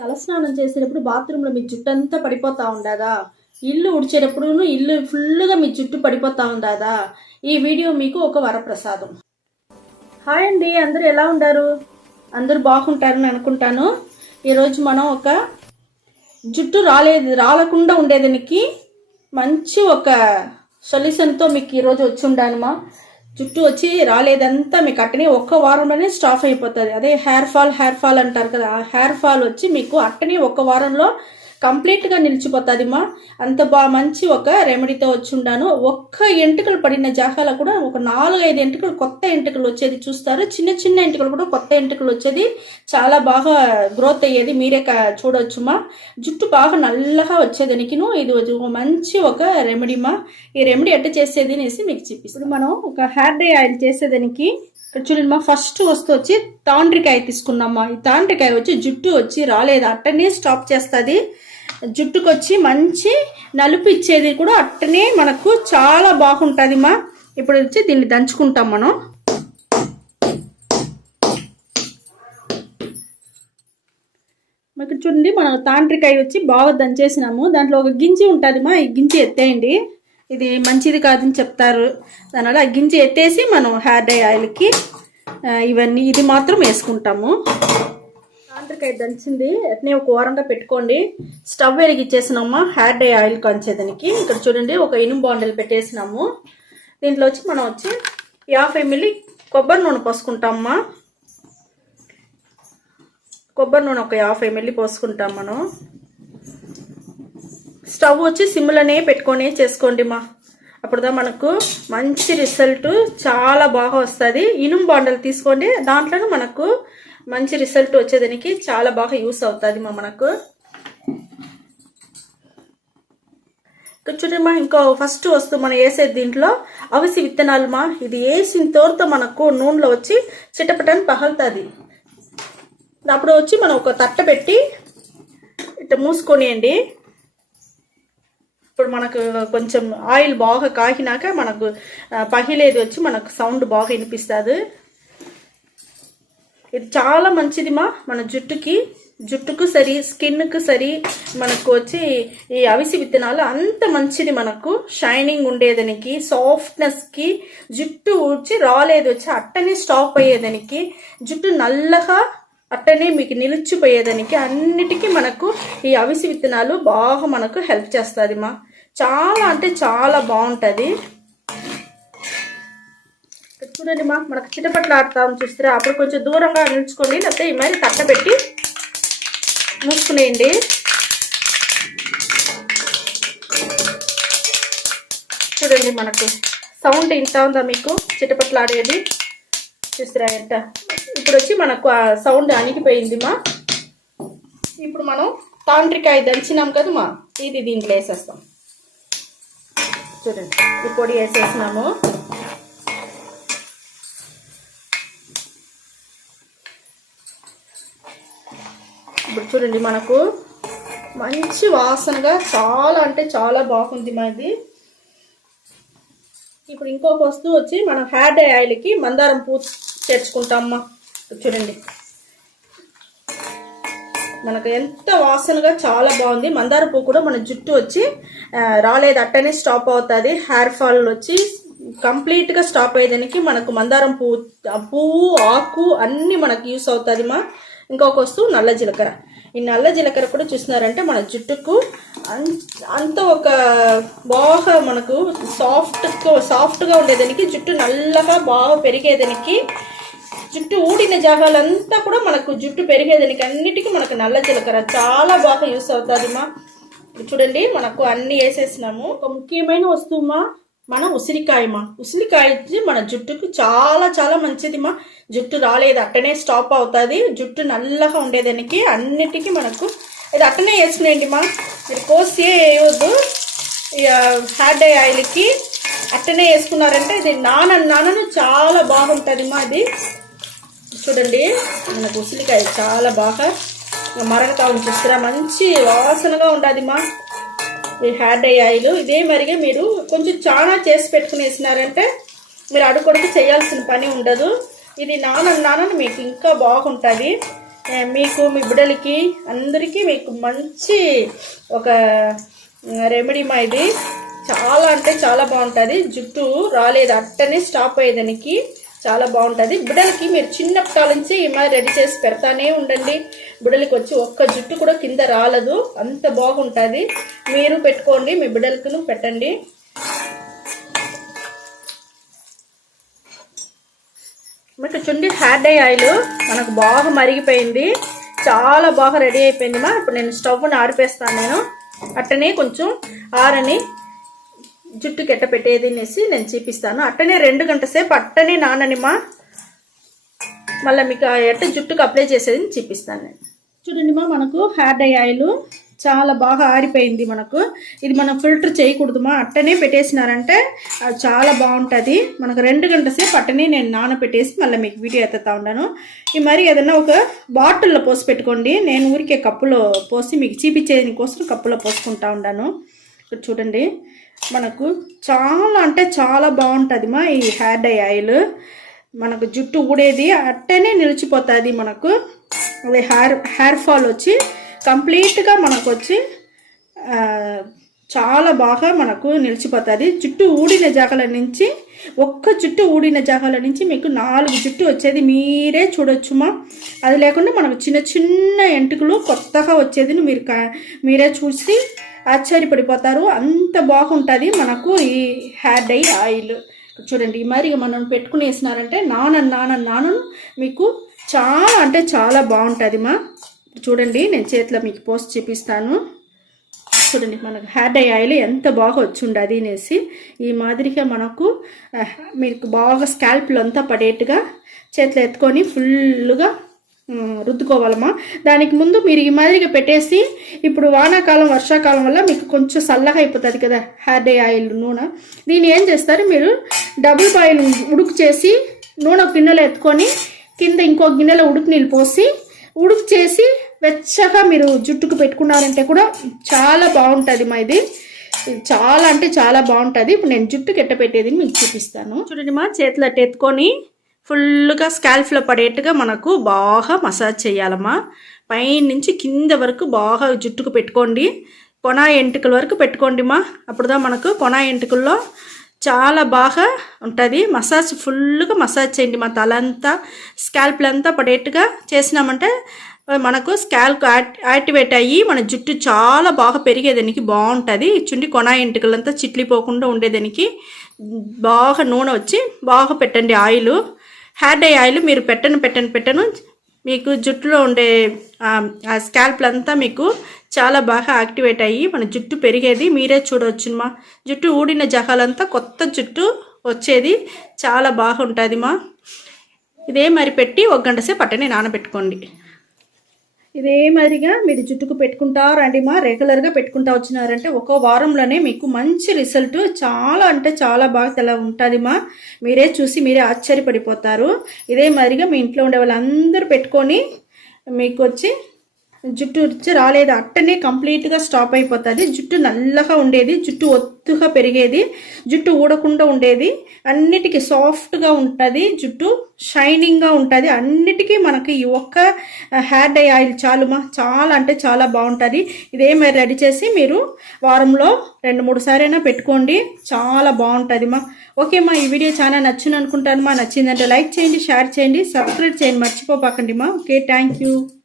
తలస్నానం చేసేటప్పుడు బాత్రూంలో మీ జుట్టు అంతా పడిపోతూ ఉండదా? ఇల్లు ఉడిచేటప్పుడు ఇల్లు ఫుల్గా మీ జుట్టు పడిపోతూ ఉండదా? ఈ వీడియో మీకు ఒక వరప్రసాదం. హాయ్ అండి అందరూ ఎలా ఉండారు? అందరూ బాగుంటారని అనుకుంటాను. ఈరోజు మనం ఒక జుట్టు రాలేదు రాలకుండా ఉండేదానికి మంచి ఒక సొల్యూషన్తో మీకు ఈరోజు వచ్చి ఉండానుమా? జుట్టు వచ్చి రాలేదంతా మీకు అట్టనే ఒక్క వారంలోనే స్టాఫ్ అయిపోతుంది. అదే హెయిర్ ఫాల్ హెయిర్ ఫాల్ అంటారు కదా ఆ హెయిర్ ఫాల్ వచ్చి మీకు అట్టనే ఒక్క వారంలో కంప్లీట్గా నిలిచిపోతుందిమా? అంత బా మంచి ఒక రెమెడీతో వచ్చి ఉండాను ఒక్క ఎంటుకలు పడిన జాగాలో కూడా ఒక నాలుగు ఐదు ఎంటుకలు కొత్త ఎంటుకలు వచ్చేది చూస్తారు. చిన్న చిన్న ఎంటుకలు కూడా కొత్త ఎంటుకలు వచ్చేది. చాలా బాగా గ్రోత్ అయ్యేది. మీరే క- చూడొచ్చుమా? జుట్టు బాగా నల్లగా వచ్చేదానికిను ఇది ఒక మంచి ఒక రెమెడీమా? ఈ రెమెడీ ఎట్ట చేసేది అనేసి మీకు చూపిస్తాను. మనం ఒక హెయిర్ డే ఆయిల్ చేసేదానికి ఇక్కడ చూడండి మా ఫస్ట్ వస్తూ వచ్చి తాండ్రికాయ తీసుకున్నామా? ఈ తాండ్రికాయ వచ్చి జుట్టు వచ్చి రాలేదు? అట్టనే స్టాప్ చేస్తుంది. జుట్టుకొచ్చి మంచి నలుపు ఇచ్చేది కూడా అట్టనే మనకు చాలా బాగుంటుంది మా ఇప్పుడు వచ్చి దీన్ని దంచుకుంటాం మనం. ఇక్కడ చూడండి మనం తాండ్రికాయ వచ్చి బాగా దంచేసినాము. దాంట్లో ఒక గింజి ఉంటుంది మా ఈ గింజి ఎత్తేయండి. ఇది మంచిది కాదని చెప్తారు. దానివల్ల ఆ గింజి ఎత్తేసి మనం హెయిర్ డై ఆయిల్కి ఇవన్నీ ఇది మాత్రం వేసుకుంటాము. తాండ్రికాయ దంచింది. అట్నే ఒక వారంగా పెట్టుకోండి. స్టవ్ వెలిగించేసినామా హెయిర్ డే ఆయిల్ కొంచేదానికి ఇక్కడ చూడండి ఒక ఇనుము బాండలు పెట్టేసినాము. దీంట్లో వచ్చి మనం వచ్చి యాభై మిల్లీ కొబ్బరి నూనె పోసుకుంటామమ్మా కొబ్బరి నూనె ఒక యాభై మిల్లీ పోసుకుంటాం మనం. స్టవ్ వచ్చి సిమ్లోనే పెట్టుకొని చేసుకోండి మా. అప్పుడుదా మనకు మంచి రిజల్ట్ చాలా బాగా వస్తుంది. ఇనుము బాండలు తీసుకోండి. దాంట్లోనే మనకు మంచి రిజల్ట్ వచ్చేదానికి చాలా బాగా యూస్ అవుతుంది మా మనకు. చూడండి మా ఇంకో ఫస్ట్ వస్తువు మనం వేసేది దీంట్లో అవిసి విత్తనాలు మా. ఇది వేసిన తోరుతో మనకు నూనెలో వచ్చి చిటపటని పగలుతుంది. అప్పుడు వచ్చి మనం ఒక తట్ట పెట్టి ఇట్లా మూసుకొనియండి. ఇప్పుడు మనకు కొంచెం ఆయిల్ బాగా కాకినాక మనకు పగిలేది వచ్చి మనకు సౌండ్ బాగా వినిపిస్తుంది. ఇది చాలా మంచిది మా. మన జుట్టుకి జుట్టుకు సరి స్కిన్కు సరి మనకు వచ్చి ఈ అవిసి విత్తనాలు అంత మంచిది మనకు. షైనింగ్ ఉండేదానికి సాఫ్ట్నెస్కి జుట్టు ఊడ్చి రాలేదు వచ్చి అట్టనే స్టాప్ అయ్యేదానికి జుట్టు నల్లగా అట్టనే మీకు నిలిచిపోయేదానికి అన్నిటికీ మనకు ఈ అవిసి విత్తనాలు బాగా మనకు హెల్ప్ చేస్తుంది మా. చాలా అంటే చాలా బాగుంటుంది. ఇక్కడ చూడండి మా మనకు చిటపట్లు ఆడతాం చూస్తారా? అప్పుడు కొంచెం దూరంగా నిల్చుకోండి లేకపోతే ఈ మరి తట్టబెట్టి మూసుకునేయండి. చూడండి మనకు సౌండ్ ఇంత ఉందా మీకు? చిటపట్లు ఆడేది చూస్తారా ఎంత? ఇప్పుడు వచ్చి మనకు ఆ సౌండ్ అణిగిపోయింది మా. ఇప్పుడు మనం తాండ్రికాయ దంచినాం కదా మా ఇది దీంట్లో వేసేస్తాం. చూడండి ఈ పొడి వేసేసినాము. చూడండి మనకు. మంచి వాసనగా చాలా అంటే చాలా బాగుంది మాది. ఇప్పుడు ఇంకొక వస్తువు వచ్చి మనం హెయిర్ డై ఆయిల్కి మందారం పూ తెచ్చుకుంటామమ్మా. చూడండి. మనకు ఎంత వాసనగా చాలా బాగుంది. మందార పువ్వు కూడా మన జుట్టు వచ్చి రాలేదు. అట్టనే స్టాప్ అవుతుంది. హెయిర్ ఫాల్ వచ్చి కంప్లీట్గా స్టాప్ అయ్యేదానికి మనకు మందారం పువ్వు పువ్వు ఆకు అన్నీ మనకు యూస్ అవుతుంది మా ఇంకొక వస్తువు నల్ల జీలకర్ర. ఈ నల్ల జీలకర్ర కూడా చూసినారంటే మన జుట్టుకు అంత ఒక బాగా మనకు సాఫ్ట్ సాఫ్ట్గా ఉండేదానికి జుట్టు నల్లగా బాగా పెరిగేదానికి జుట్టు ఊడిన జాగాలంతా కూడా మనకు జుట్టు పెరిగేదానికి అన్నిటికీ మనకు నల్ల జీలకర్ర చాలా బాగా యూస్ అవుతుంది మా. చూడండి మనకు అన్ని వేసేసినాము. ఒక ముఖ్యమైన వస్తువు మా మన ఉసిరికాయమా? ఉసిరికాయ వచ్చి మన జుట్టుకు చాలా చాలా మంచిదిమా. జుట్టు రాలేదు అట్టనే స్టాప్ అవుతుంది. జుట్టు నల్లగా ఉండేదానికి అన్నిటికీ మనకు ఇది అట్టనే వేసుకునేయండి మా మీరు కోసి వేయవద్దు ఇక ఆయిల్కి అట్టనే వేసుకున్నారంటే ఇది నాన నానను చాలా బాగుంటుంది మా ఇది చూడండి మనకు ఉసిరికాయ చాలా బాగా మరగతా ఉంది. చూస్తారా మంచి వాసనగా ఉంటుంది మా ఈ హెయిర్ డై ఆయిల్ ఇదే మరిగా మీరు కొంచెం చాలా చేసి పెట్టుకునేసినారంటే మీరు అడుగుడికి చేయాల్సిన పని ఉండదు. ఇది నాన మీకు ఇంకా బాగుంటుంది. మీకు మీ బిడ్డలకి అందరికీ మీకు మంచి ఒక రెమెడీ మా ఇది. చాలా అంటే చాలా బాగుంటుంది. జుట్టు రాలేదు. అట్టనే స్టాప్ అయ్యేదానికి. చాలా బాగుంటుంది. బిడ్డలకి మీరు చిన్నప్పటి నుంచి ఈ మాదిరి రెడీ చేసి పెడతానే ఉండండి. బిడ్డలకి వచ్చి ఒక్క జుట్టు కూడా కింద రాలదు. అంత బాగుంటుంది. మీరు పెట్టుకోండి మీ బిడ్డలకు పెట్టండి. మీకు చుండి హెయిర్ డై ఆయిల్ మనకు బాగా మరిగిపోయింది. చాలా బాగా రెడీ అయిపోయింది మా. ఇప్పుడు నేను స్టవ్ని ఆరిపేస్తాను నేను. అట్టనే కొంచెం ఆరని జుట్టు కెట్ట పెట్టేది అనేసి నేను చూపిస్తాను. అట్టనే రెండు గంట సేపు అట్టనే నాననిమా మళ్ళీ మీకు ఎట్ట జుట్టుకు అప్లై చేసేది చూపిస్తాను నేను. చూడండి మా మనకు హెయిర్ డై ఆయిల్ చాలా బాగా ఆరిపోయింది మనకు. ఇది మనం ఫిల్టర్ చేయకూడదు మా. అట్టనే పెట్టేసినారంటే అది చాలా బాగుంటుంది. మనకు రెండు గంటల సేపు అట్టనే నేను నానబెట్టేసి మళ్ళీ మీకు వీడియో ఎత్తుతా ఉన్నాను. ఈ మరి ఏదైనా ఒక బాటిల్లో పోసి పెట్టుకోండి. నేను ఊరికే కప్పులో పోసి మీకు చూపించేది కోసం కప్పులో పోసుకుంటా ఉన్నాను. ఇక్కడ చూడండి. మనకు చాలా అంటే చాలా బాగుంటుంది మా ఈ హెయిర్ డై ఆయిల్. మనకు జుట్టు ఊడేది అట్టనే నిలిచిపోతుంది మనకు. అదే హెయిర్ హెయిర్ ఫాల్ వచ్చి కంప్లీట్గా మనకు వచ్చి చాలా బాగా మనకు నిలిచిపోతుంది. జుట్టు ఊడిన జాగాల నుంచి ఒక్క జుట్టు ఊడిన జాగాల నుంచి మీకు నాలుగు జుట్టు వచ్చేది మీరే చూడొచ్చుమా అది లేకుండా మనకు చిన్న చిన్న ఎంటుకలు కొత్తగా వచ్చేది మీరు కా- మీరే చూసి ఆశ్చర్యపడిపోతారు. అంత బాగుంటుంది మనకు ఈ హెయిర్ డై ఆయిల్. చూడండి ఈ మరి మనం పెట్టుకునేసినారంటే నానన్ నానన్ నానన్ మీకు చాలా అంటే చాలా బాగుంటుంది మా. చూడండి నేను చేతిలో మీకు పోస్ట్ చూపిస్తాను. చూడండి మనకు హెయిర్ డై ఆయిల్ ఎంత బాగా వచ్చిండది అనేసి ఈ మాదిరిగా మనకు మీకు బాగా స్కాల్ప్లు అంతా పడేట్టుగా చేతిలో ఎత్తుకొని ఫుల్గా రుద్దుకోవాలమ్మా. దానికి ముందు మీరు ఈ మాదిరిగా పెట్టేసి ఇప్పుడు వానాకాలం వర్షాకాలం వల్ల మీకు కొంచెం చల్లగా అయిపోతుంది కదా హెయిర్ డే ఆయిల్ నూనె. దీన్ని ఏం చేస్తారు మీరు డబుల్ బాయిల్ ఉడుకు చేసి నూనె గిన్నెలో ఎత్తుకొని కింద ఇంకో గిన్నెలో ఉడుకు నీళ్ళు పోసి ఉడుకు చేసి వెచ్చగా మీరు జుట్టుకు పెట్టుకున్నారంటే కూడా చాలా బాగుంటుంది మా ఇది. చాలా అంటే చాలా బాగుంటుంది. ఇప్పుడు నేను జుట్టుకి ఎట్ట పెట్టేది మీకు చూపిస్తాను. చూడండి మా చేతులు అట్టెత్తుకొని ఫుల్గా స్కాల్ఫ్లో పడేట్టుగా మనకు బాగా మసాజ్ చేయాలమ్మా. పైన నుంచి కింద వరకు బాగా జుట్టుకు పెట్టుకోండి. కొన ఎంటుకల వరకు పెట్టుకోండి మా అప్పుడుదా మనకు కొన ఎంటుకల్లో చాలా బాగా ఉంటుంది. మసాజ్ ఫుల్గా మసాజ్ చేయండి మా తల అంతా స్కాల్ప్లు అంతా పడేట్టుగా చేసినామంటే మనకు స్కాల్ప్ యాక్టివేట్ అయ్యి మన జుట్టు చాలా బాగా పెరిగేదానికి బాగుంటుంది. చుండి కొన ఎంటుకలంతా చిట్లిపోకుండా ఉండేదానికి బాగా నూనె వచ్చి బాగా పెట్టండి ఆయిల్. హెయిర్ డై ఆయిల్ మీరు పెట్టను పెట్టను పెట్టను. మీకు జుట్టులో ఉండే ఆ స్కాల్ప్లు అంతా మీకు చాలా బాగా యాక్టివేట్ అయ్యి మన జుట్టు పెరిగేది. మీరే చూడవచ్చు మా జుట్టు ఊడిన జహాలంతా కొత్త జుట్టు వచ్చేది. చాలా బాగుంటుంది మా ఇదే మరి పెట్టి ఒక గంట సేపు అట్టనే నానబెట్టుకోండి. ఇదే మాదిరిగా మీరు జుట్టుకు పెట్టుకుంటారండి మా రెగ్యులర్గా పెట్టుకుంటా వచ్చినారంటే ఒక వారంలోనే మీకు మంచి రిజల్ట్ చాలా అంటే చాలా బాగా తెల ఉంటుంది మా. మీరే చూసి మీరే ఆశ్చర్యపడిపోతారు. ఇదే మాదిరిగా మీ ఇంట్లో ఉండే వాళ్ళందరూ పెట్టుకొని మీకు వచ్చి జుట్టు వచ్చి రాలేదు. అట్టనే కంప్లీట్గా స్టాప్ అయిపోతుంది. జుట్టు నల్లగా ఉండేది. జుట్టు ఒత్తుగా పెరిగేది. జుట్టు ఊడకుండా ఉండేది. అన్నిటికీ సాఫ్ట్గా ఉంటుంది. జుట్టు షైనింగ్గా ఉంటుంది. అన్నిటికీ మనకి ఈ ఒక్క హెయిర్ డై ఆయిల్ చాలుమా? చాలా అంటే చాలా బాగుంటుంది. ఇదే మరి రెడీ చేసి మీరు వారంలో రెండు మూడు సారైనా పెట్టుకోండి. చాలా బాగుంటుంది మా ఓకే మా ఈ వీడియో చాలా నచ్చింది అనుకుంటాను మా. నచ్చిందంటే లైక్ చేయండి షేర్ చేయండి సబ్స్క్రైబ్ చేయండి. మర్చిపోపాకండి మా ఓకే థ్యాంక్ యూ.